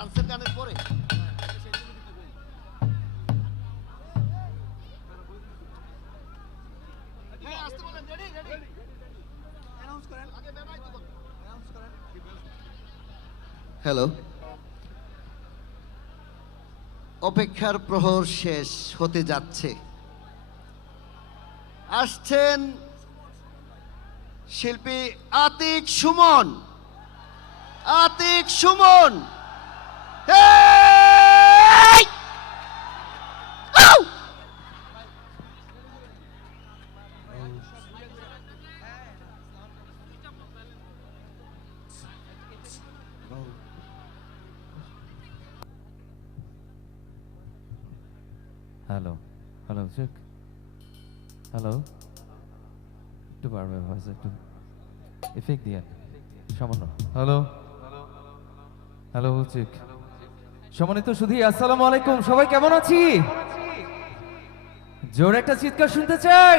ডান্সের গানের পরে হ্যালো, অপেক্ষার প্রহর শেষ হতে যাচ্ছে। আসছেন শিল্পী আতিক সুমন। আতিক সুমন, এই! আউ! হ্যালো হ্যালো চেক, হ্যালো, একটু বাড়বে ভয়েস, একটু এফেক্ট দিয়ে সামান্য। হ্যালো হ্যালো চেক, সম্মানিত শুধু আসসালামু আলাইকুম, সবাই কেমন আছি? জোর একটা চিৎকার শুনতে চাই।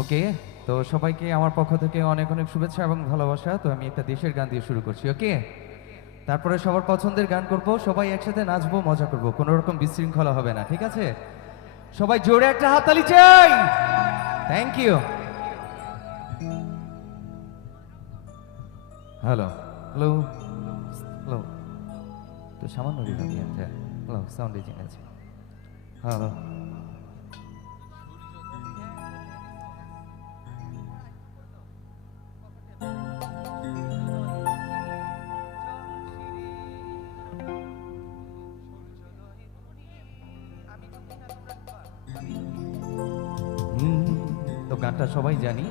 ওকে, তো সবাইকে আমার পক্ষ থেকে অনেক অনেক শুভেচ্ছা এবং ভালোবাসা। তো আমি একটা দেশের গান দিয়ে শুরু করছি, ওকে? তারপরে সবার পছন্দের গান করব, সবাই একসাথে নাচবো, মজা করব, কোনো রকম বিশৃঙ্খলা হবে না, ঠিক আছে? সবাই জোরে একটা হাততালি চাই। Thank you. Hello hello hello, তো সামান্য রিভার্ব দিয়ে হ্যালো সাউন্ড ডিজিং আছে। হ্যালো, তো গানটা সবাই জানি,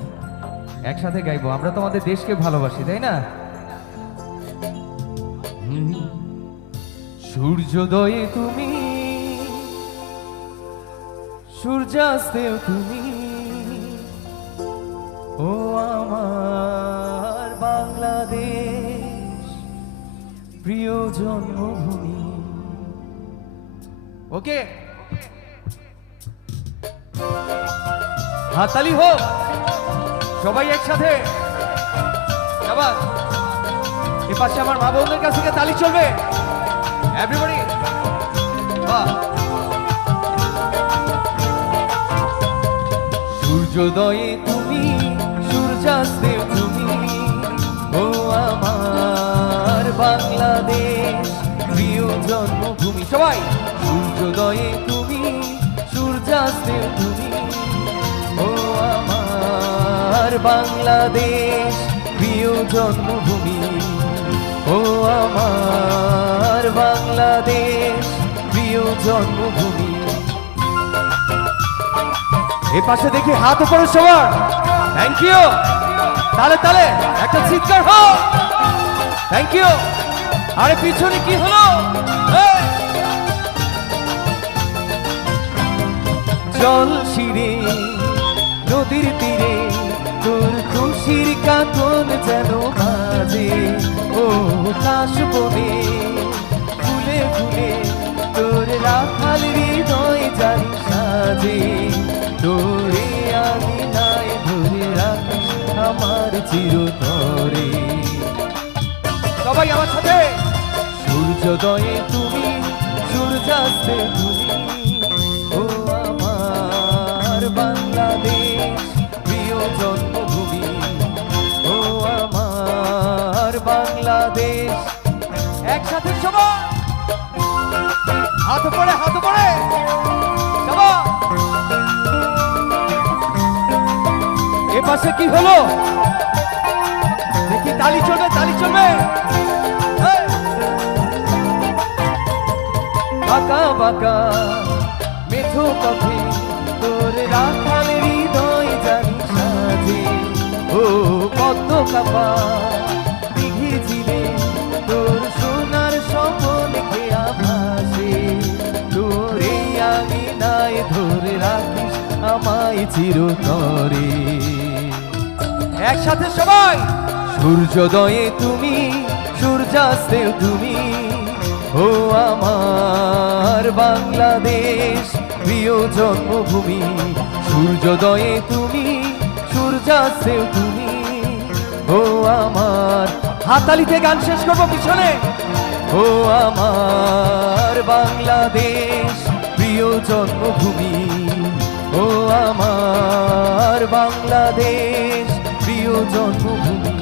একসাথে গাইবো। আমরা তো আমাদের দেশকে ভালোবাসি, তাই না? সূর্যোদয়ে তুমি, সূর্যাস্তেও তুমি, ও আমার বাংলাদেশ, প্রিয় জন্মভূমি। ওকে, হাততালি হোক সবাই একসাথে। আবার এ পাশে আমার মা বোনদের কাছ থেকে তালি চলবে। এভরিবডি, বাহ। সূর্যোদয়ে তুমি, সূর্যাস্তে তুমি, ও আমার বাংলাদেশ, প্রিয় জন্মভূমি। সবাই, সূর্যোদয়ে তুমি, সূর্যাস্তে তুমি, ও আমার বাংলাদেশ, প্রিয় জন্মভূমি। ও আমার বাংলাদেশ, প্রিয় জন্মভূমি। এ পাশে দেখি হাত উপরে সবার। Thank you. তালে তালে একটা চিৎকার হোক। Thank you. আরে পিছনে কি হলো? জল শিরে, নদীর তীরে, তোর খুশির কাতন যেন বাজে। ও কাশ বনে, ফুলে ফুলে, তোর রাখাল হৃদয় জানি সাজে। তোরে আমি নাই ধরে রাখিস আমার চিরতরে। সবাই আমার সাথে। সূর্যোদয়ে তুমি, সূর্যাস্তে তুমি, ও আমার বাংলাদেশ, প্রিয় জন্মভূমি। ও আমার বাংলাদেশ। একসাথে সবাই হাত উপরে, হাত উপরে সবাই। এ পাশে কি হলো দেখি? তালি চলবে, তালি চলবে। বাঁকা বাঁকা মেঠো পথে, তোর রাখাল হৃদয় জানি সাজে। ও পদ্ম কাপা দিঘি ঝিলে, তোর সোনার স্বপন খেয়া ভাসে। তোরে আমি নাই ধরে রাখিস আমায় চিরতরে। একসাথে সবাই। সূর্যোদয়ে তুমি, সূর্যাস্তে তুমি, ও আমার বাংলাদেশ, প্রিয় জন্মভূমি। সূর্যোদয়ে তুমি, সূর্যাস্তে তুমি, ও আমার হাততালিতে গান শেষ করবো পিছনে। ও আমার বাংলাদেশ প্রিয় জন্মভূমি, ও আমার বাংলাদেশ প্রিয় জন্মভূমি।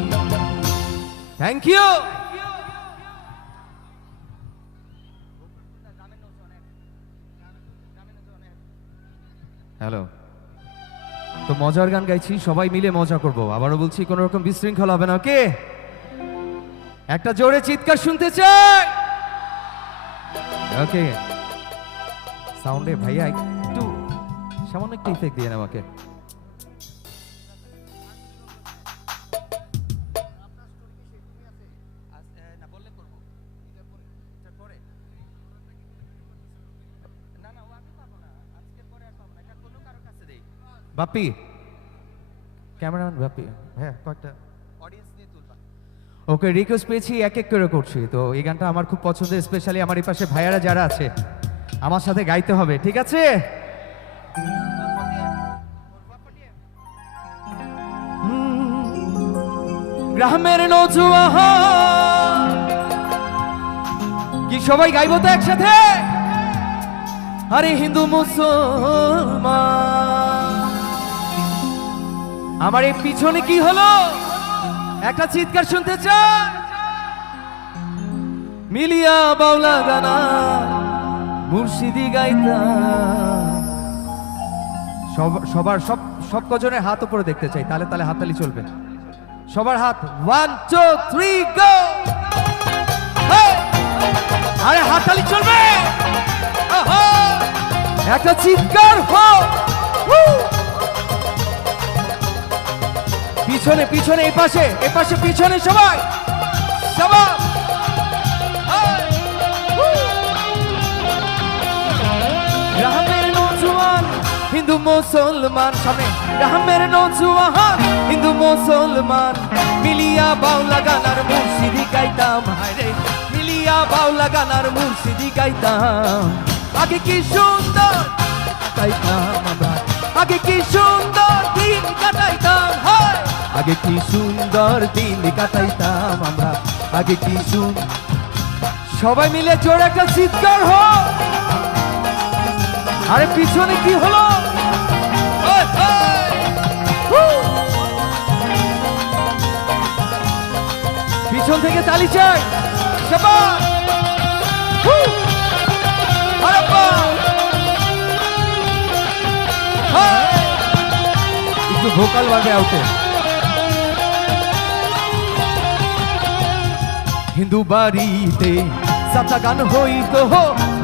Thank you. হ্যালো, তো মজার গান গাইছি, সবাই মিলে মজা করব। আবারও বলছি, কোনো রকম বিশৃঙ্খলা হবে না। ওকে, একটা জোরে চিৎকার শুনতে চাই। ওকে, সাউন্ডে ভাইয়া একটু সামান্য একটু ইফেক্ট দিয়ে আমাকে। বাপ্পি, ক্যামেরাম্যান বাপ্পি, হ্যাঁ কয়েকটা অডিয়েন্স নিয়ে তুলবা। ওকে, রিকোয়েস্ট পেয়েছি, এক এক করে করছি। তো এই গানটা আমার খুব পছন্দের, স্পেশালি আমার এই পাশে ভাইয়ারা যারা আছে আমার সাথে গাইতে হবে, ঠিক আছে? গ্রামের নজুয়ান, কি সবাই গাইবো তো একসাথে? আরে হিন্দু মুসলমান, আমার এই পিছনে কি হলো? একটা চিৎকার শুনতে চাই। মিলিয়া বাউলা গানা মুর্শিদি গাইতা। সবার সব কজনের হাত উপরে দেখতে চাই, তালে তালে হাততালি চলবে। সবার হাত, 1 2 3 গো। আরে হাততালি চলবে, একটা চিৎকার হোক। পিছনে পিছনে, এপাশে এপাশে, পিছনে সবাই সবাই। গ্রামের নৌজওয়ান হিন্দু মুসলমান, সামনে। গ্রামের নৌজওয়ান হিন্দু মুসলমান, মিলিয়া বাউলা গানার মুর্শিদি গাইতাম। হায়রে, মিলিয়া বাউলা গানার মুর্শিদি গাইতাম। আগে কি সুন্দর কাটাইতাম আমরা, আগে কি সুন্দর দিন কাটাইতাম। হায়, আগে কি সুন্দর দিন কাটাইতাম আমরা, আগে কি সুন্দর। সবাই মিলে জোরে একটা চিৎকার হোক। আরে পিছনে কি হলো? পিছন থেকে তালি চাই সবাই। একটু ভোকাল ভাবে আউটে। হিন্দু বাড়িতে যাত্রা গান হইতো,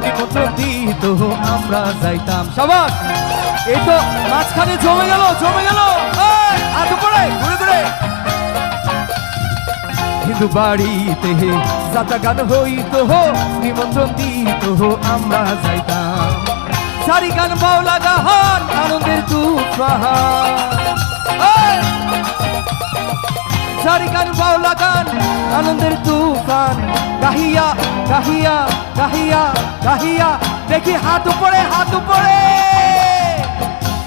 নিমন্ত্রণ দিত, আমরা যাইতাম। সবাই এই তো মাঝখানে জমে গেল, জমে গেল। হাত উপরে, ঘুরে ঘুরে। হিন্দু বাড়িতে যাত্রা গান হইতো, নিমন্ত্রণ দিত, আমরা যাইতাম। সারি গান বাউলা গান, আনন্দের তুফান। সারি গান বাউলা গান, আনন্দের তুফান। গাহিয়া গাহিয়া গাহিয়া গাহিয়া, দেখি হাত উপরে, হাত উপরে।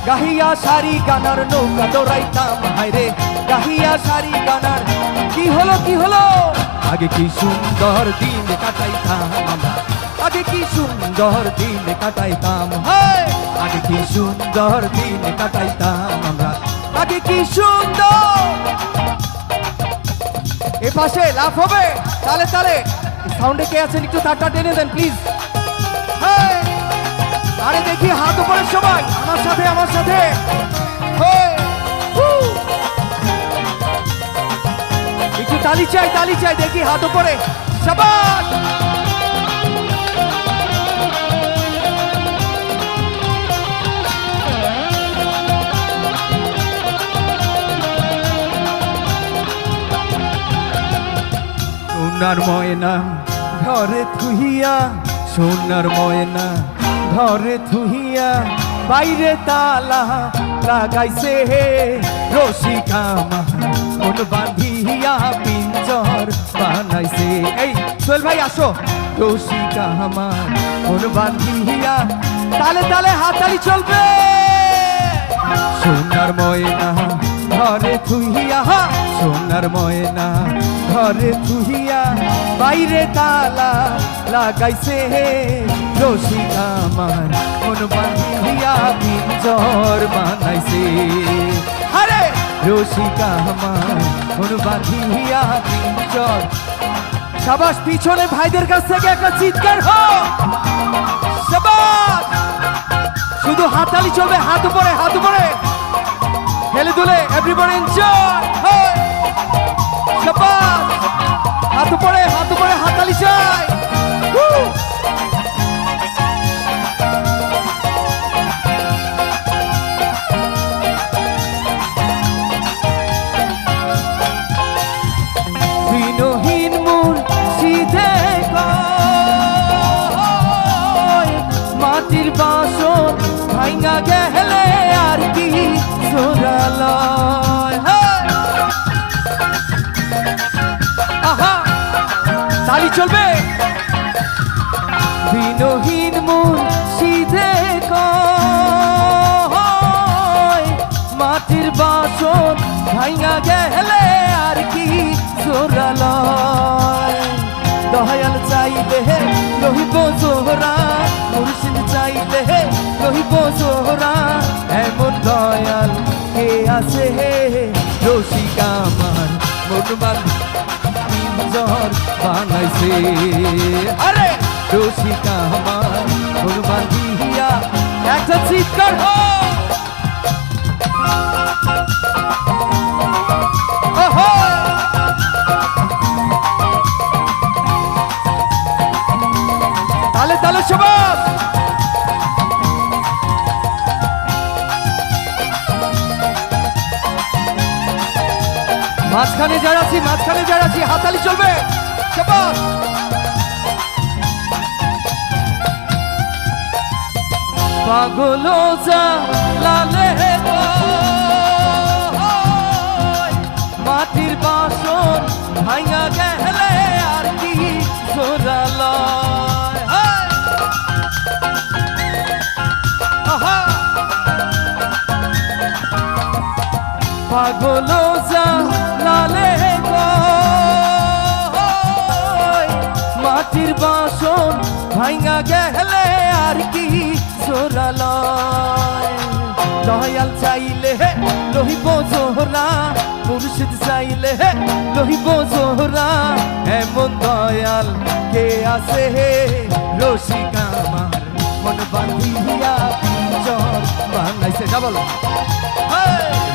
গাহিয়া সারি গানার নৌকা দৌড়াইতাম। হায়রে, গাহিয়া সারি গানার। কি হলো, কি হলো? আগে কি সুন্দর দিন কাটাইতাম আমরা, আগে কি সুন্দর দিন কাটাইতাম। হায়, আগে কি সুন্দর দিন কাটাইতাম আমরা, আগে কি সুন্দর। এ পাশে লাফ হবে, তালে তালে। সাউন্ডে কে আছেন একটু তারটা টেনে দেন প্লিজ। আরে দেখি হাত উপরে সবাই, আমার সাথে, আমার সাথে। একটু তালি চাই, তালি চাই, দেখি হাত উপরে সবাই। সোনার ময়না ঘরে থুহিয়া, সোনার ময়না ঘরে থুহিয়া, বাইরে তালা লাগাইছে হে রসিকামা, কোন বাঁধিয়া পিঞ্জর বানাইছে। এই সোহেল ভাই আসো। রসিকামা কোন বাঁধিয়া, তালে তালে হাততালি চলবে। সোনার ময়না ঘরে থুহিয়া, সোনার ময়না ঘরে থুহিয়া বাইরে তালা লাগাইছে রসিক আমার মন বাঁধিয়া পিঞ্জর বানাইছে আরে রসিক আমার মন বাঁধিয়া পিঞ্জর সাবাস পিছনে ভাইদের কাছ থেকে একটা চিৎকার হোক সাবাস শুধু হাততালি চলবে হাত উপরে হেলে দুলে এভরিবডি এনজয় শাবাশ হাত উপরে হাততালি চাই বিনহীন মন সিধে মাটির বাসন ভাঙা গেলে আর কি জোরালয় আহা তালি চলবে বিনহীন মন সিধে মাটির বাসন ভাঙা গেলে আর কি জোরালয় দয়াল চাইলে রহিব জোহরা মুর্শিদ চাইলে রহিব জোহরা এমন দয়াল কে আছে রসিক আমার মন পিঞ্জর বানাইছে আরে রসিক আমার মন বাঁধিয়া একটা চিৎকার হোক তালে তালে সবাই মাঝখানে যারা আছি হাততালি চলবে সবাই পাগল যা লালে মাটির বাসন ভাঙা গেলে আর কি জোরালয় পাগল যা লালে মাটির বাসন ভাঙা গেলে আর কি জোরালয় দয়াল চাইলে রহিব জোহরা মুর্শিদ চাইলে রহিব জোহরা এমন দয়াল কে আছে রসিক আমার মন বাঁধিয়া পিঞ্জর বানাইছে ডাবল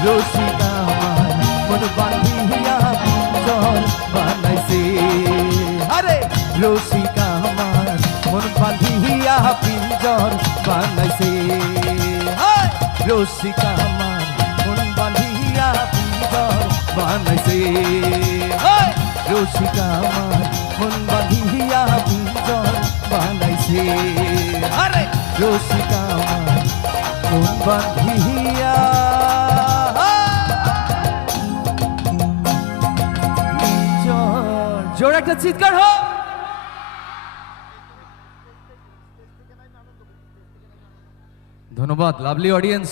রসিক আমার মন বাঁধিয়া পিঞ্জর বানাইছে আরে রসিক আমার মন বাঁধিয়া পিঞ্জর বানাইছে রসিক আমার মন বাঁধিয়া পিঞ্জর বানাইছে রসিক আমার মন বাঁধিয়া পিঞ্জর বানাইছে আরে রসিক আমার মন বাঁধিয়া পিঞ্জর জোরে একটা চিৎকার হোক ধন্যবাদ লাভলি অডিয়েন্স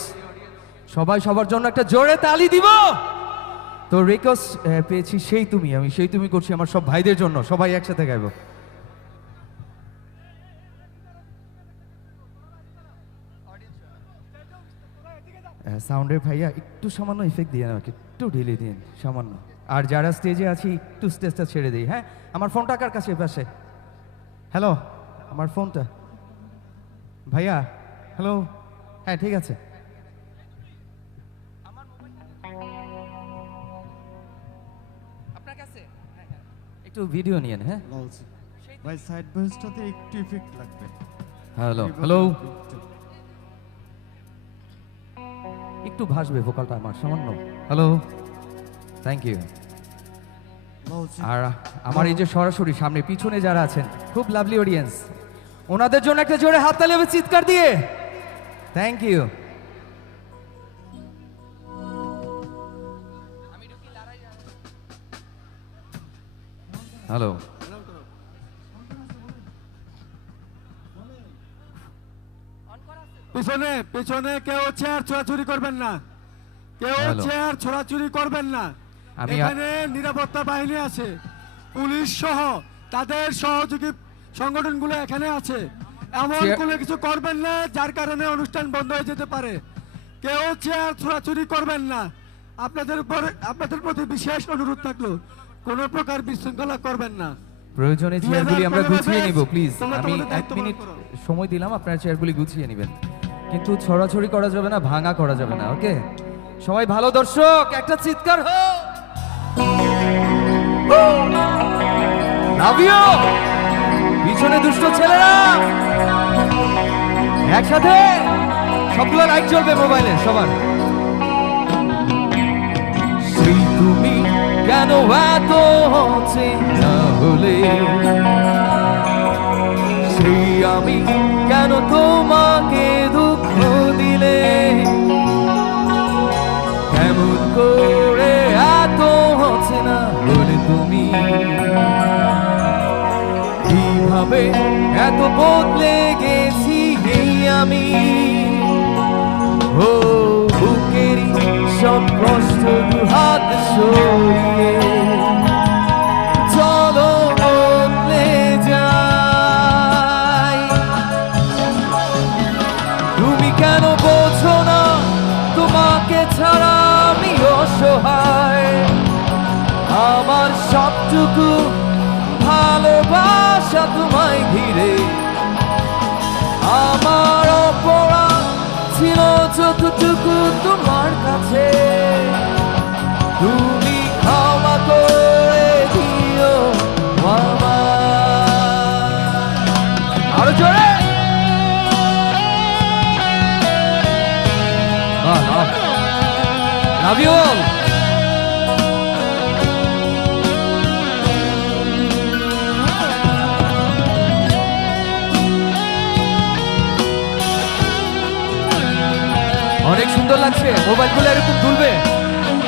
সবাই সবার জন্য একটা জোরে তালি দিব তো রিকোয়েস্ট পেয়েছি আমি সেই তুমি করছি আমার সব ভাইদের জন্য সবাই একসাথে গাইবো সাউন্ডের ভাইয়া একটু সামান্য ইফেক্ট দিয়ে আমাকে একটু ঢিলে দিন সামান্য আর যারা স্টেজে আছি একটু স্টেজটা ছেড়ে দিই হ্যাঁ আমার ফোনটা কার কাছে পাশে হ্যালো আমার ফোনটা ভাইয়া হ্যালো হ্যাঁ ঠিক আছে আপনার কাছে একটু ভিডিও নিয়েন হ্যাঁ ভাই সাইড ভয়েসটাতে একটু ইফেক্ট লাগবে হ্যালো একটু ভাসবে ভোকালটা আমার সামান্য হ্যালো থ্যাংক ইউ আর আমার এই যে সরাসরি সামনে পিছনে যারা আছেন খুব লাভলি অডিয়েন্স ওনাদের জন্য একটা জোরে হাততালি হবে চিৎকার দিয়ে থ্যাংক ইউ হ্যালো পিছনে পিছনে কেউ চেয়ার ছোড়াছুরি করবেন না কেউ Hello. চেয়ার ছোড়াছুরি করবেন না আমি এখানে নিরাপত্তা বাহিনী আছে পুলিশ সহ তাদের সহযোগী সংগঠনগুলো এখানে আছে। এমন চেয়ার- কোনো কিছু করবেন না যার কারণে অনুষ্ঠান বন্ধ হয়ে যেতে পারে। কেউ চেয়ার ছোড়াছুড়ি করবেন না। আপনাদের প্রতি বিশেষ অনুরোধ থাকলো কোনো প্রকার বিশৃঙ্খলা করবেন না। প্রয়োজনে চেয়ারগুলি আমরা গুছিয়ে নিব প্লিজ। তোমরা আমি তোমাদের 1 দায়িত্ব পালন মিনিট করো। সময় দিলাম, আপনারা চেয়ারগুলি গুছিয়ে নেবেন, কিন্তু ছড়াছড়ি করা যাবে না, ভাঙা করা যাবে না। ওকে, সবাই ভালো দর্শক, একটা চিৎকার হোক। Love you. পিছনে দুষ্ট ছেলেরা একসাথে সবগুলো লাইট জ্বলবে মোবাইলে সবার। সেই তুমি কেন এত হচ্ছে না হলে, সেই আমি কেন তোমাকে দুঃখ দিলে, কেমন করে এত হচ্ছে না হলে তুমি, কিভাবে এত বদলে গেছি এই আমি। ও বুকেরই সব কষ্ট দুহাত সরিয়ে চলো বদলে যাই। তুমি কেন বোঝো না তোমাকে ছাড়া আমি অসহায়, আমার সবটুকু ভালোবাসা তোমায় ঘিরে, আমার অপরাধ ছিল যতটুকু তোমার কাছে, তুমি ক্ষমা করে দিও আমায়। আরো জোরে। Love you all. অনেক সুন্দর লাগছে, মোবাইলগুলো এরকম তুলবে।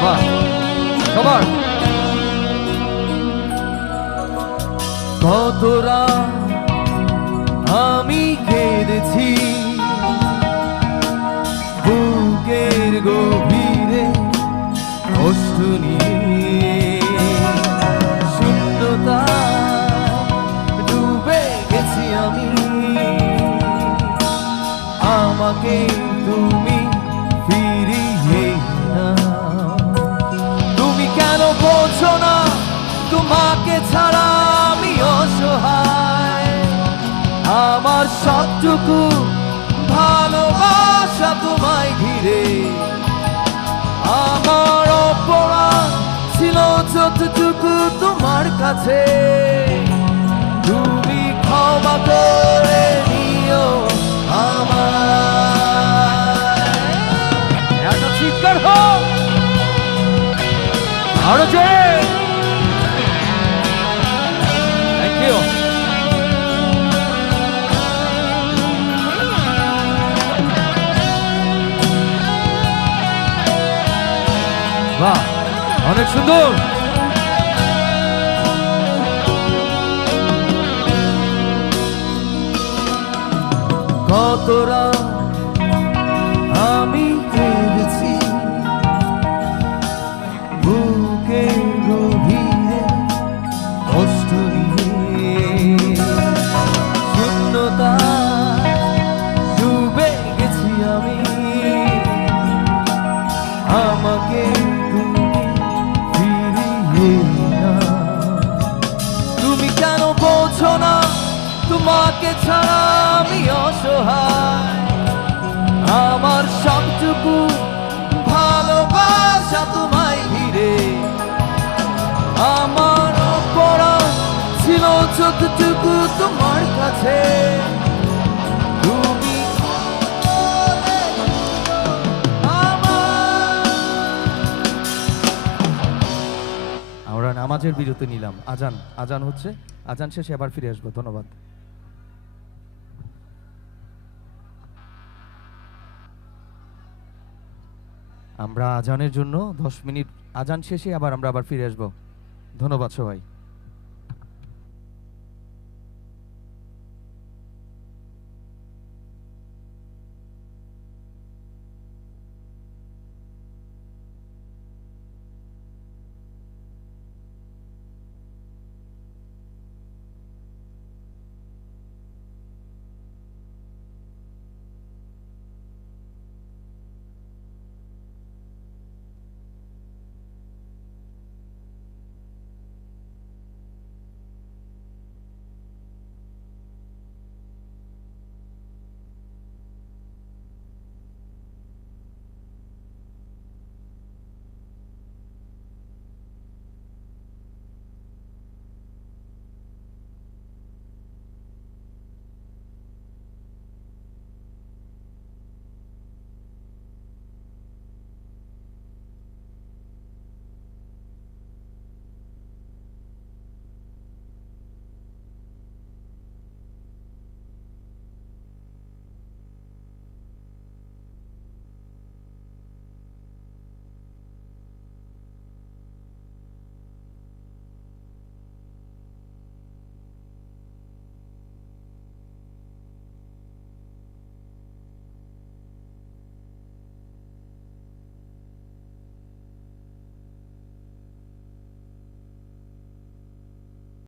বাহ, সবার কতরা আমি কেঁদেছি বুকের গভীরে কষ্ট নিয়ে, শূন্যতা ডুবে গেছি আমি, আমাকে তুমি ফিরিয়ে নাও। তুমি কেন বোঝো না তোমাকে ছাড়া আমি অসহায়, আমার সবটুকু ভালোবাসা তোমায় ঘিরে, আমার অপরাধ ছিল যতটুকু তোমার কাছে, তুমি ক্ষমা করে দিও আমায়। একটা চিৎকার হোক আরো জোরে। Thank you. বাহ, অনেক সুন্দর। কতরা আমি কেঁদেছি বুকে গভীরে কষ্ট নিয়ে, শূন্যতা ডুবে গেছি আমি, আমাকে তুমি ফিরিয়ে নাও। তুমি কেন বোঝো না তোমাকে ছাড়া আমি অসহায়, আমার সবটুকু ভালোবাসা তোমায় ঘিরে, আমার অপরাধ ছিল যতটুকু তোমার কাছে, তুমি আমরা নামাজের বিরতি নিলাম। আজান হচ্ছে, আজান শেষে আবার ফিরে আসবো। ধন্যবাদ। আমরা আজানের জন্য 10 মিনিট, আজান শেষে আবার ফিরে আসবো। ধন্যবাদ সবাই।